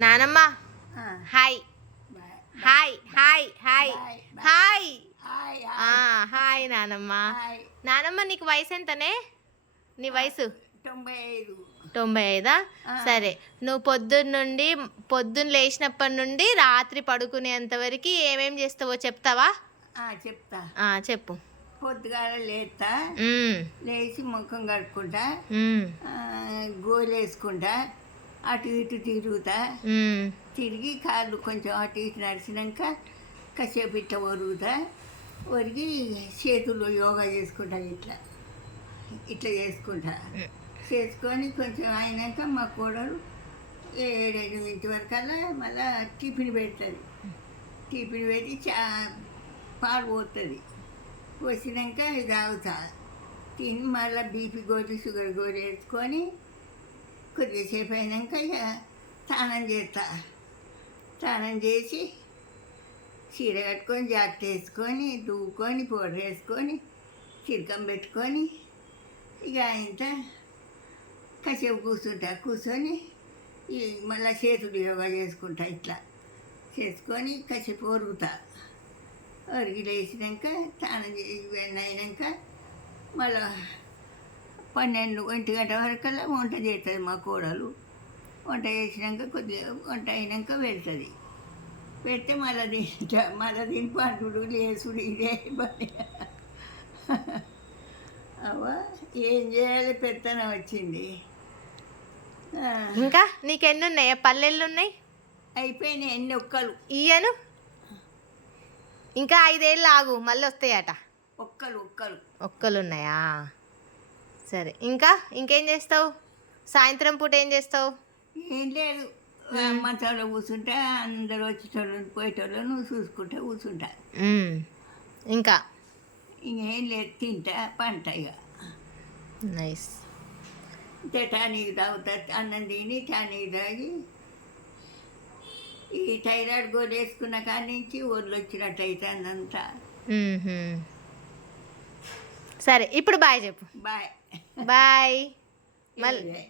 నానమ్మ hi hi hi hi hi hi నానమ్మ. నానమ్మ నీకు వయసు ఎంతనే? నీ వయసు 95. సరే, నువ్వు పొద్దున్న లేచినప్పటి నుండి రాత్రి పడుకునేంత వరకు ఏమేం చేస్తావో చెప్తావా? చెప్తా. చెప్పు. పొద్దుగాల లేస్తా, లేచి ముఖం కడుక్కుంటా, గోలు వేసుకుంటా, అటు ఇటు తిరుగుతా, తిరిగి కాళ్ళు కొంచెం అటు ఇటు నడిచినాక కాసేపు ఇట్లా ఒరుగుతా, ఒరిగి చేతులు యోగా చేసుకుంటా, ఇట్లా ఇట్లా చేసుకొని కొంచెం అయినాక మా కోడలు 7-8 వరకల్లా మళ్ళీ టిఫిన్ పెడుతుంది. టిఫిన్ పెట్టి పాలు పోతుంది. పోసినాక తాగుతా. తిని మళ్ళీ బీపీ గోళీ షుగర్ గోళీ వేసుకొని కొద్దిసేపు అయినాక ఇక స్నానం చేస్తా. స్నానం చేసి చీర కట్టుకొని జాకెట్ వేసుకొని దువ్వుకొని పౌడర్ వేసుకొని చిరకం పెట్టుకొని ఇక ఇంత కాసేపు కూర్చొని మళ్ళీ చేతులు యోగా చేసుకుంటా. ఇట్లా చేసుకొని కాసేపు ఒరుగుతా. ఒరిగి లేచినాక స్నానం అయినాక మళ్ళీ 12-1 గంట వరకల్లా వంట చేస్తుంది మా కోడలు. వంట చేసినాక కొద్దిగా వంట అయినాక వెళ్తుంది. పెడితే మళ్ళీ దీని పండుడు లేసుడు ఇదే పని. అవ్వ ఏం చేయాలి, పెత్తనం వచ్చింది. ఇంకా నీకెన్ని ఉన్నాయా? పల్లెళ్ళు ఉన్నాయి? అయిపోయినాయి ఎన్ని ఒక్కలు. ఇయ్యను ఇంకా 5 ఏళ్ళు ఆగు, మళ్ళీ వస్తాయట. ఒక్కలు ఉన్నాయా? సరే, ఇంకేం చేస్తావు? సాయంత్రం పూట ఏం చేస్తావు? ఏం లేదు, మంచంలో కూర్చుంటా, అందరూ వచ్చేటోళ్ళని పోయేటోళ్ళను చూసుకుంటా కూర్చుంటా. ఇంకా ఇంకేం లేదు, తింటా పంట. ఇక నైస్. టానిక్ తాగుతా, అన్నం తిని టానిక్ తాగి ఈ థైరాయిడ్ గోలు వేసుకున్న కాడి నుంచి ఒళ్ళు వచ్చినట్టు అవుతుంది అంతా. సరే, ఇప్పుడు బాయ్ చెప్పు. Bye bye. మళ్ళీ